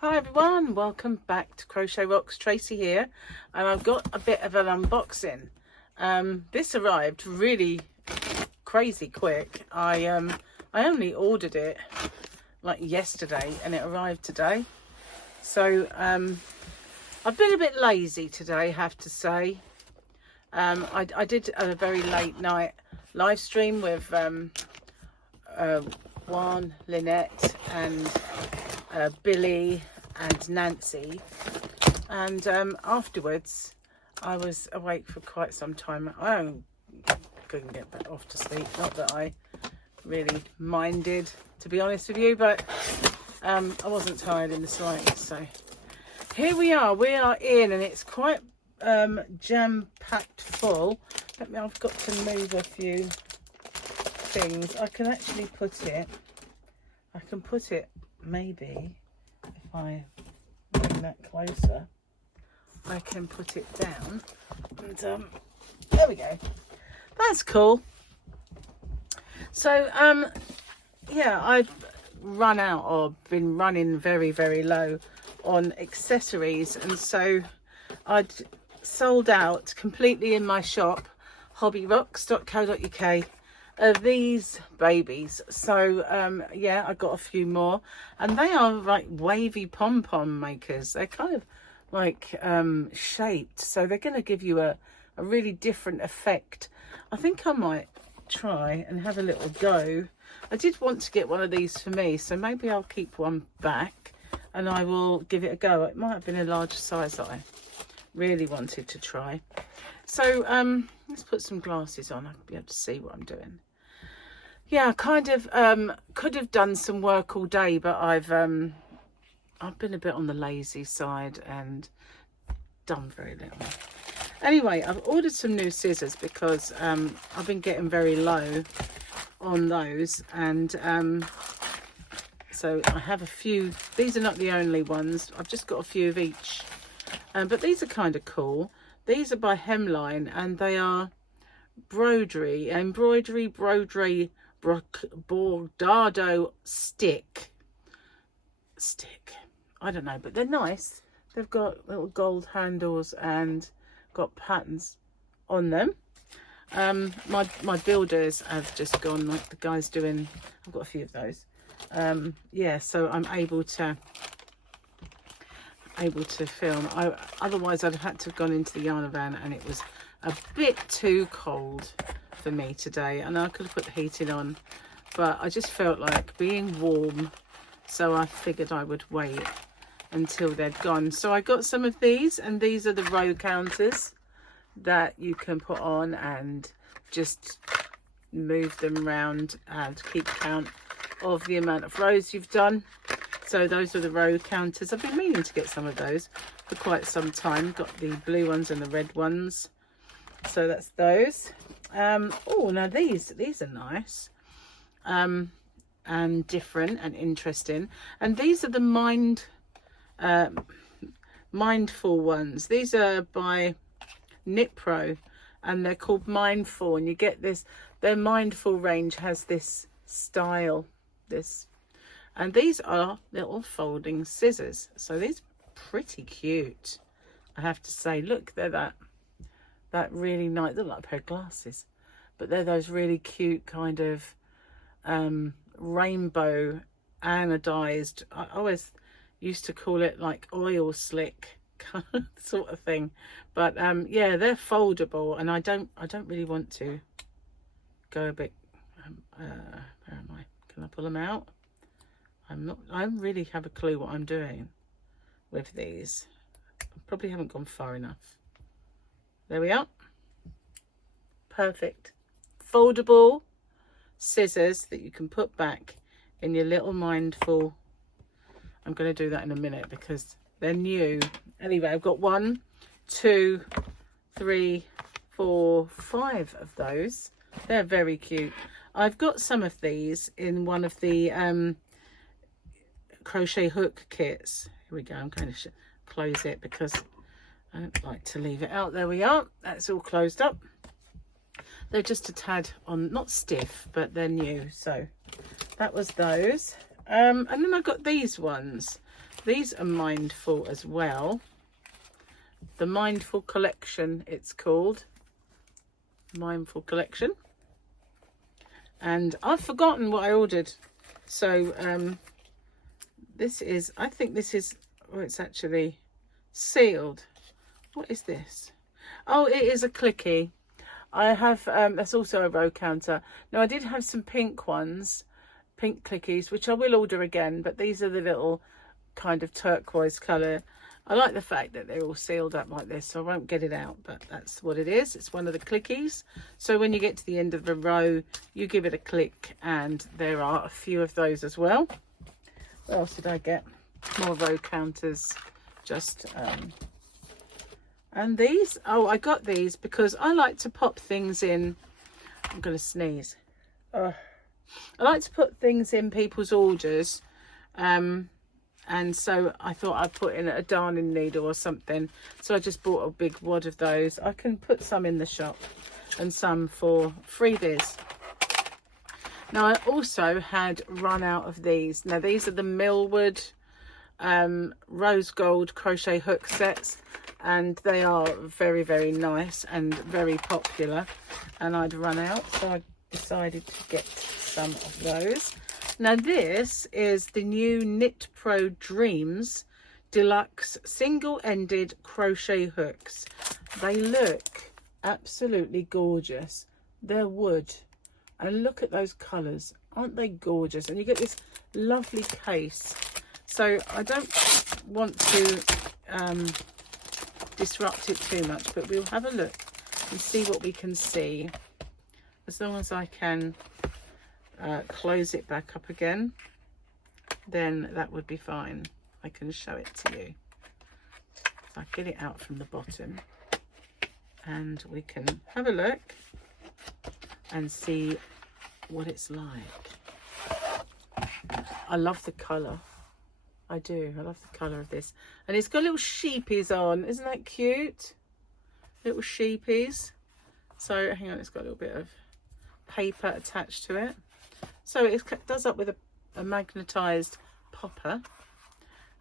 Hi everyone, welcome back to Crochet Rocks. Tracy here, and I've got a bit of an unboxing. This arrived really crazy quick. I only ordered it like yesterday and it arrived today. So I've been a bit lazy today, I have to say. I did a very late night live stream with Juan, Lynette and Billy and Nancy, and afterwards I was awake for quite some time. I couldn't get back off to sleep, not that I really minded, to be honest with you, but I wasn't tired in the slightest. So here we are in, and it's quite jam-packed full. I've got to move a few things. I can actually put it, maybe if I bring that closer, I can put it down, and there we go. That's cool. So yeah, I've run out, or been running very low on accessories, and so I'd sold out completely in my shop, hobbyrocks.co.uk, of these babies. So yeah, I got a few more, and they are like wavy pom-pom makers. They're kind of like shaped, so they're going to give you a really different effect. I think I might try and have a little go. I did want to get one of these for me, so maybe I'll keep one back and I will give it a go. It might have been a larger size that I really wanted to try. So let's put some glasses on. I'll be able to see what I'm doing. Yeah, I kind of could have done some work all day, but I've been a bit on the lazy side and done very little. Anyway, I've ordered some new scissors because I've been getting very low on those, and so I have a few. These are not the only ones. I've just got a few of each, but these are kind of cool. These are by Hemline, and they are embroidery bordado stick. I don't know, but they're nice. They've got little gold handles and got patterns on them. My builders have just gone, like the guys doing, I've got a few of those. Yeah, so I'm able to film. Otherwise I'd had to have gone into the yarn van, and it was a bit too cold for me today, and I could have put the heating on, but I just felt like being warm, so I figured I would wait until they'd gone. So I got some of these, and these are the row counters that you can put on and just move them around and keep count of the amount of rows you've done. So those are the row counters. I've been meaning to get some of those for quite some time. Got the blue ones and the red ones, so that's those. Oh, now these are nice and different and interesting, and these are the mindful ones. These are by Knit Pro, and they're called Mindful, and you get this, their Mindful range has this style, and these are little folding scissors, so these are pretty cute, I have to say. Look, they're that really nice, they're like a pair of glasses, but they're those really cute kind of rainbow anodized, I always used to call it like oil slick kind of sort of thing, but yeah, they're foldable, and I don't really want to go a bit where am I? Can I pull them out? I really have a clue what I'm doing with these. I probably haven't gone far enough. There we are. Perfect. Foldable scissors that you can put back in your little Mindful. I'm going to do that in a minute because they're new. Anyway, I've got 1, 2, 3, 4, 5 of those. They're very cute. I've got some of these in one of the crochet hook kits. Here we go. I'm going to close it because I don't like to leave it out. There we are. That's all closed up. They're just a tad on, not stiff, but they're new. So that was those. And then I got these ones. These are Mindful as well. The Mindful Collection, it's called. Mindful Collection. And I've forgotten what I ordered. So this is, I think this is, oh, it's actually sealed. What is this? Oh, it is a clicky. I have, that's also a row counter. Now I did have some pink ones, pink clickies, which I will order again, but these are the little kind of turquoise colour. I like the fact that they're all sealed up like this, so I won't get it out, but that's what it is. It's one of the clickies. So when you get to the end of the row, you give it a click, and there are a few of those as well. What else did I get? More row counters. Just, and these, oh, I got these because I like to pop things in. I'm going to sneeze. I like to put things in people's orders. And so I thought I'd put in a darning needle or something. So I just bought a big wad of those. I can put some in the shop and some for freebies. Now I also had run out of these. Now these are the Millwood rose gold crochet hook sets. And they are very, very nice and very popular. And I'd run out, so I decided to get some of those. Now this is the new Knit Pro Dreams Deluxe single-ended crochet hooks. They look absolutely gorgeous. They're wood, and look at those colours. Aren't they gorgeous? And you get this lovely case. So I don't want to disrupt it too much, but we'll have a look and see what we can see. As long as I can close it back up again, then that would be fine. I can show it to you. So I get it out from the bottom and we can have a look and see what it's like. I love the colour. I do. I love the colour of this. And it's got little sheepies on. Isn't that cute? Little sheepies. So hang on, it's got a little bit of paper attached to it. So it does up with a magnetised popper.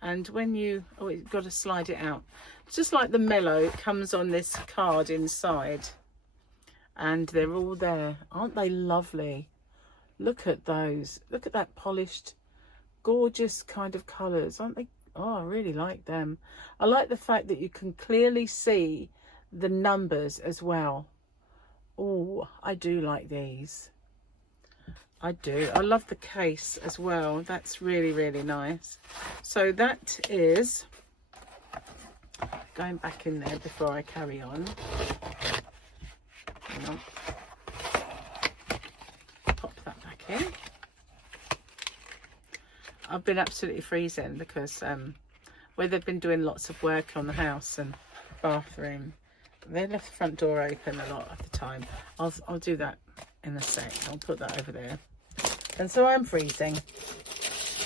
And when you, oh, you've got to slide it out. It's just like the Mellow, it comes on this card inside. And they're all there. Aren't they lovely? Look at those. Look at that polished, gorgeous kind of colours. Aren't they? Oh, I really like them. I like the fact that you can clearly see the numbers as well. Oh, I do like these. I do. I love the case as well. That's really, really nice. So that is, going back in there before I carry on. Hang on. Pop that back in. I've been absolutely freezing because where they've been doing lots of work on the house and bathroom, they left the front door open a lot of the time. I'll do that in a sec. I'll put that over there. And so I'm freezing,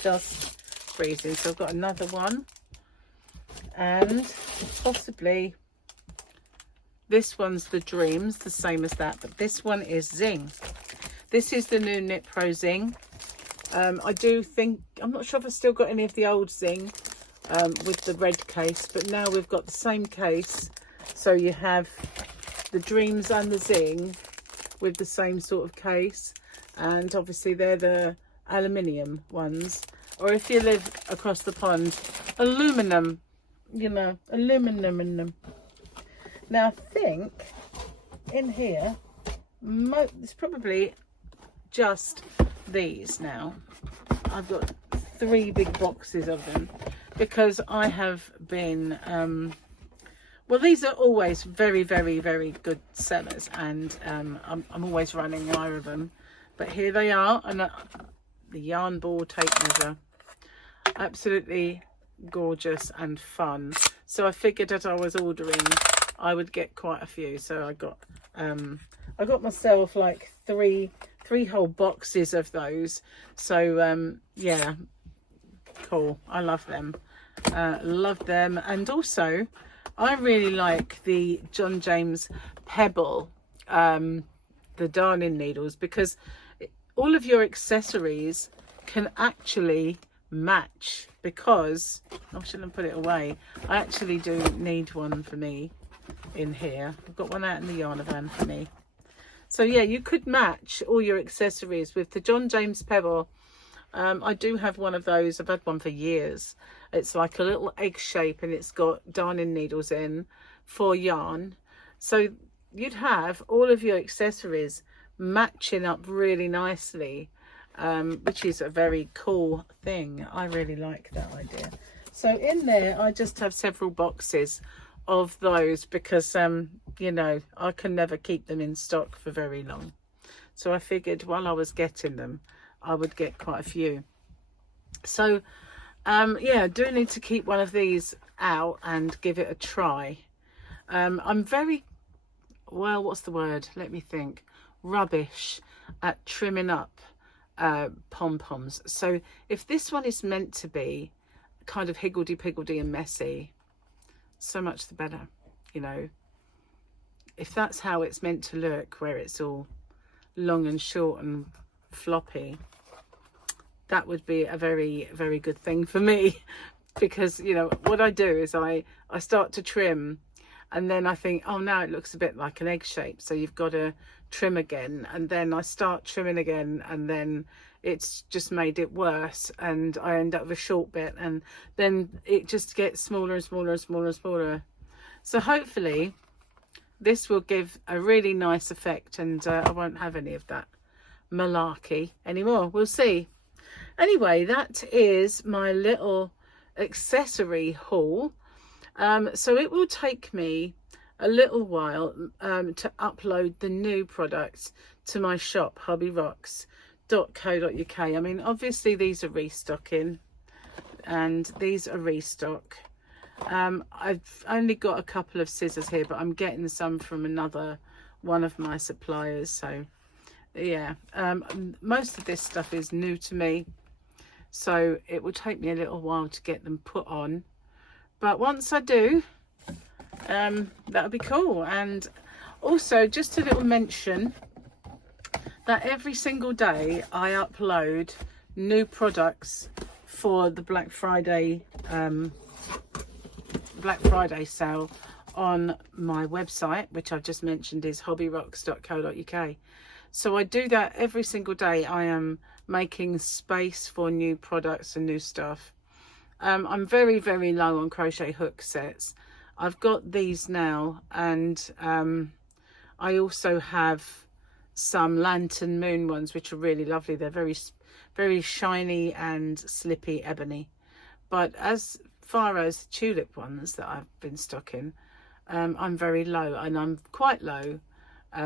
just freezing. So I've got another one, and possibly this one's the Dreams, the same as that, but this one is Zing. This is the new Knit Pro Zing. I do think, I'm not sure if I've still got any of the old Zing with the red case, but now we've got the same case. So you have the Dreams and the Zing with the same sort of case. And obviously they're the aluminium ones. Or if you live across the pond, aluminum, you know, aluminum. Now I think in here, it's probably just these now. I've got 3 big boxes of them because I have been well, these are always very, very, very good sellers, and I'm always running wire of them. But here they are, and the yarn ball tape measure, absolutely gorgeous and fun. So I figured that I was ordering, I would get quite a few. So I got myself like three whole boxes of those. So yeah, cool. I love them. And also I really like the John James Pebble, the darning needles, because all of your accessories can actually match, because I shouldn't put it away. I actually do need one for me in here. I've got one out in the yarn van for me. So yeah, you could match all your accessories with the John James Pebble. I do have one of those. I've had one for years. It's like a little egg shape, and it's got darning needles in for yarn. So you'd have all of your accessories matching up really nicely, which is a very cool thing. I really like that idea. So in there, I just have several boxes of those because, you know, I can never keep them in stock for very long. So I figured while I was getting them, I would get quite a few. So yeah, I do need to keep one of these out and give it a try. I'm very, well, what's the word? Let me think. Rubbish at trimming up pom-poms. So if this one is meant to be kind of higgledy-piggledy and messy, so much the better, you know. If that's how it's meant to look, where it's all long and short and floppy, that would be a very, very good thing for me. Because, you know, what I do is I start to trim, and then I think, oh, now it looks a bit like an egg shape, so you've got to trim again, and then I start trimming again, and then it's just made it worse, and I end up with a short bit, and then it just gets smaller and smaller and smaller and smaller. So hopefully this will give a really nice effect, and I won't have any of that malarkey anymore. We'll see. Anyway, that is my little accessory haul. So it will take me a little while to upload the new products to my shop, hobbyrocks.co.uk. I mean, obviously these are restocking, and these are restock. I've only got a couple of scissors here, but I'm getting some from another one of my suppliers. So yeah, most of this stuff is new to me, so it will take me a little while to get them put on. But once I do, that'll be cool. And also, just a little mention that every single day I upload new products for the Black Friday sale on my website, which I've just mentioned is hobbyrocks.co.uk. So I do that every single day. I am making space for new products and new stuff. I'm very, very low on crochet hook sets. I've got these now, and I also have some Lantern Moon ones, which are really lovely. They're very, very shiny and slippy ebony. But as far as tulip ones that I've been stocking, I'm very low, and I'm quite low,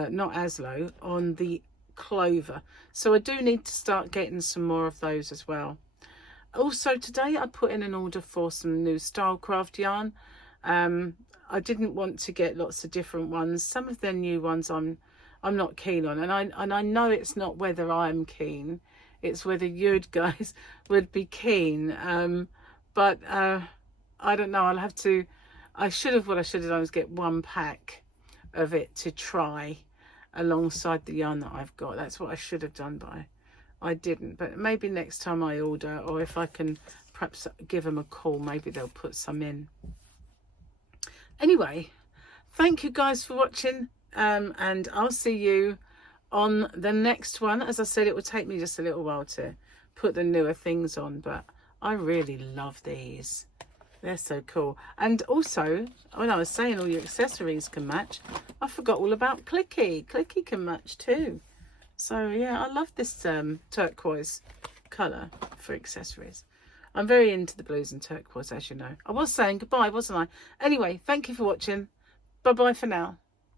not as low, on the clover. So I do need to start getting some more of those as well. Also today I put in an order for some new Stylecraft yarn. I didn't want to get lots of different ones. Some of the new ones I'm not keen on, and I know it's not whether I'm keen, it's whether you guys would be keen. But I don't know. I'll have to. What I should have done was get one pack of it to try alongside the yarn that I've got. That's what I should have done, but I didn't. But maybe next time I order, or if I can perhaps give them a call, maybe they'll put some in. Anyway, thank you guys for watching, and I'll see you on the next one. As I said, it will take me just a little while to put the newer things on, but I really love these. They're so cool. And also, when I was saying all your accessories can match, I forgot all about Clicky. Clicky can match too. So yeah, I love this turquoise colour for accessories. I'm very into the blues and turquoise, as you know. I was saying goodbye, wasn't I? Anyway, thank you for watching. Bye-bye for now.